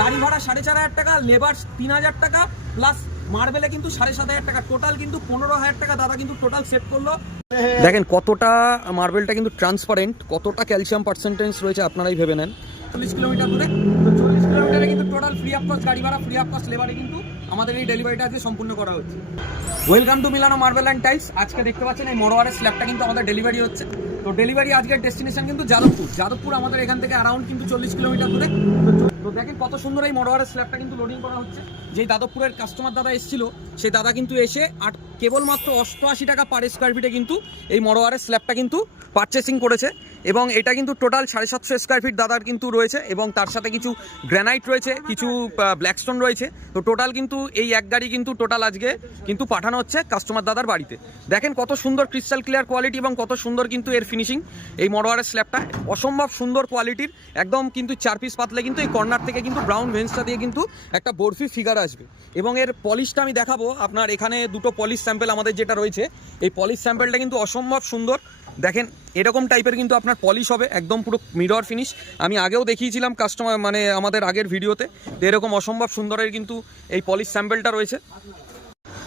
গাড়ি ভাড়া 4,500 টাকা, লেবার 3,000 টাকা, প্লাস মার্বেলে কিন্তু 7,500 টাকা, টোটাল কিন্তু 15,000 টাকা দাদা কিন্তু টোটাল সেট করলো। দেখেন কতটা মার্বেলটা কিন্তু ট্রান্সপারেন্ট, কতটা ক্যালসিয়াম পার্সেন্টেজ রয়েছে আপনারাই ভেবে নেন। 40 কিলোমিটার দূরে, তো 40 কিলোমিটারে কিন্তু টোটাল ফ্রি অফ কস্ট গাড়ি ভাড়া, ফ্রি অফ কস্ট লেবারে কিন্তু আমাদের এই ডেলিভারিটা আজকে সম্পূর্ণ করা হচ্ছে। ওয়েলকাম টু মিলানো মার্বেল অ্যান্ড টাইলস। আজকে দেখতে পাচ্ছেন এই মরোয়ারের স্ল্যাবটা কিন্তু আমাদের ডেলিভারি হচ্ছে। তো ডেলিভারি আজকের ডেস্টিনেশন কিন্তু যাদবপুর আমাদের এখান থেকে অ্যারাউন্ড কিন্তু 40 কিলোমিটার দূরে। তো দেখেন কত সুন্দর এই মরোয়ারের স্ল্যাবটা কিন্তু লোডিং করা হচ্ছে। যেই যাদবপুরের কাস্টমার দাদা এসেছিল, সেই দাদা কিন্তু এসে কেবলমাত্র 88 টাকা পার স্কোয়ার ফিটে কিন্তু এই মরোয়ারের স্ল্যাবটা কিন্তু পারচেসিং করেছে। এবং এটা কিন্তু টোটাল 750 স্কোয়ার ফিট দাদার কিন্তু রয়েছে, এবং তার সাথে কিছু গ্রানাইট রয়েছে, কিছু ব্ল্যাকস্টোন রয়েছে। তো টোটাল কিন্তু এই এক গাড়ি কিন্তু টোটাল আজকে কিন্তু পাঠানো হচ্ছে কাস্টমার দাদার বাড়িতে। দেখেন কত সুন্দর ক্রিস্টাল ক্লিয়ার কোয়ালিটি এবং কত সুন্দর কিন্তু এর ফিনিশিং। এই মরোয়ারের স্ল্যাবটা অসম্ভব সুন্দর কোয়ালিটির, একদম কিন্তু 4 পিস পাতলে কিন্তু এই কর্নার থেকে কিন্তু ব্রাউন ভেন্সটা দিয়ে কিন্তু একটা বরফি ফিগার আসবে। এবং এর পলিশটা আমি দেখাবো আপনার, এখানে দুটো পলিশ স্যাম্পেল আমাদের যেটা রয়েছে, এই পলিশ স্যাম্পেলটা কিন্তু অসম্ভব সুন্দর। দেখেন এরকম টাইপের কিন্তু আপনার পলিশ হবে, একদম পুরো মিরর ফিনিশ। আমি আগেও দেখিয়েছিলাম কাস্টমার মানে আমাদের আগের ভিডিওতে, তো এরকম অসম্ভব সুন্দরের কিন্তু এই পলিশ স্যাম্পেলটা রয়েছে।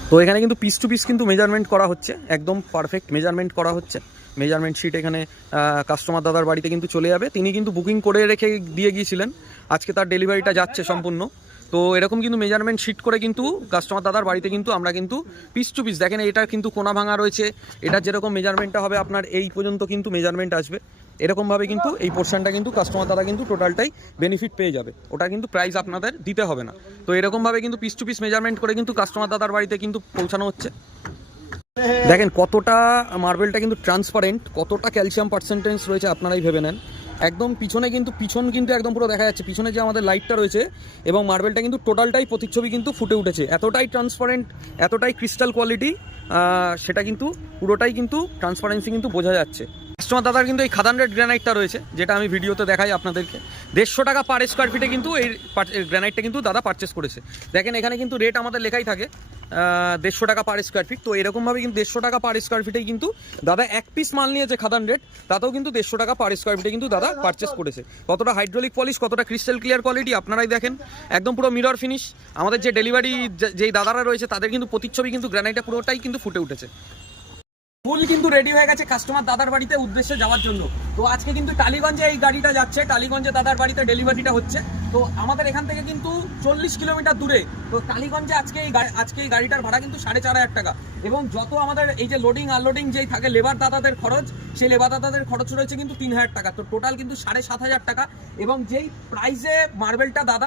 তো এখানে কিন্তু পিস টু পিস কিন্তু মেজারমেন্ট করা হচ্ছে, একদম পারফেক্ট মেজারমেন্ট করা হচ্ছে। মেজারমেন্ট শিট এখানে কাস্টমার দাদার বাড়িতে কিন্তু চলে যাবে। তিনি কিন্তু বুকিং করে রেখে দিয়ে গিয়েছিলেন, আজকে তার ডেলিভারিটা যাচ্ছে সম্পূর্ণ। তো এরকম কিন্তু মেজারমেন্ট শিট করে কিন্তু কাস্টমার দাদার বাড়িতে কিন্তু আমরা কিন্তু পিস টু পিস, দেখেন এটার কিন্তু কোনা ভাঙা রয়েছে, এটার যেরকম মেজারমেন্টটা হবে আপনার এই পর্যন্ত কিন্তু মেজারমেন্ট আসবে। এরকমভাবে কিন্তু এই পোর্শনটা কিন্তু কাস্টমার দাদা কিন্তু টোটালটাই বেনিফিট পেয়ে যাবে, ওটা কিন্তু প্রাইস আপনাদের দিতে হবে না। তো এরকমভাবে কিন্তু পিস টু পিস মেজারমেন্ট করে কিন্তু কাস্টমার দাদার বাড়িতে কিন্তু পৌঁছানো হচ্ছে। দেখেন কতটা মার্বেলটা কিন্তু ট্রান্সপারেন্ট, কতটা ক্যালসিয়াম পার্সেন্টেজ রয়েছে আপনারাই ভেবে নেন। একদম পিছন কিন্তু একদম পুরো দেখা যাচ্ছে, পিছনে যে আমাদের লাইটটা রয়েছে এবং মার্বেলটা কিন্তু টোটালটাই প্রতিচ্ছবি কিন্তু ফুটে উঠেছে, এতটাই ট্রান্সপারেন্ট, এতটাই ক্রিস্টাল কোয়ালিটি, সেটা কিন্তু পুরোটাই কিন্তু ট্রান্সপারেন্সি কিন্তু বোঝা যাচ্ছে। কাস্টমার দাদার কিন্তু এই খাদান রেড গ্রানাইটটা রয়েছে, যেটা আমি ভিডিওতে দেখাই আপনাদেরকে। 150 টাকা পার স্কোয়ার ফিটে কিন্তু এই গ্রানাইটটা কিন্তু দাদা পারচেস করেছে। দেখেন এখানে কিন্তু রেট আমাদের লেখাই থাকে 150 টাকা পার স্কোয়ার ফিট। তো এরকমভাবে কিন্তু 150 টাকা পার স্কোয়ার ফিটেই কিন্তু দাদা এক পিস মাল নিয়েছে খাদান রেট, তাতেও কিন্তু 150 টাকা পার স্কোয়ার ফিটে কিন্তু দাদা পারচেস করেছে। কতটা হাইড্রোলিক পলিশ, কতটা ক্রিস্টাল ক্লিয়ার কোয়ালিটি আপনারাই দেখেন, একদম পুরো মিরর ফিনিশ। আমাদের যে ডেলিভারি যেই দাদারা রয়েছে তাদের কিন্তু প্রতিচ্ছবি কিন্তু গ্রানাইটটা পুরোটাই কিন্তু ফুটে উঠেছে। ফুল কিন্তু রেডি হয়ে গেছে কাস্টমার দাদার বাড়িতে উদ্দেশ্যে যাওয়ার জন্য। তো আজকে কিন্তু টালিগঞ্জে এই গাড়িটা যাচ্ছে, টালিগঞ্জে দাদার বাড়িতে ডেলিভারিটা হচ্ছে। তো আমাদের এখান থেকে কিন্তু 40 কিলোমিটার দূরে। তো টালিগঞ্জে আজকে এই গাড়িটার ভাড়া কিন্তু 4,500 টাকা। এবং যত আমাদের এই যে লোডিং আনলোডিং যেই থাকে লেবার দাদাদের খরচ, সেই লেবার দাদাদের খরচ রয়েছে কিন্তু 3,000 টাকা। তো টোটাল কিন্তু 7,500 টাকা। এবং যেই প্রাইসে মার্বেলটা দাদা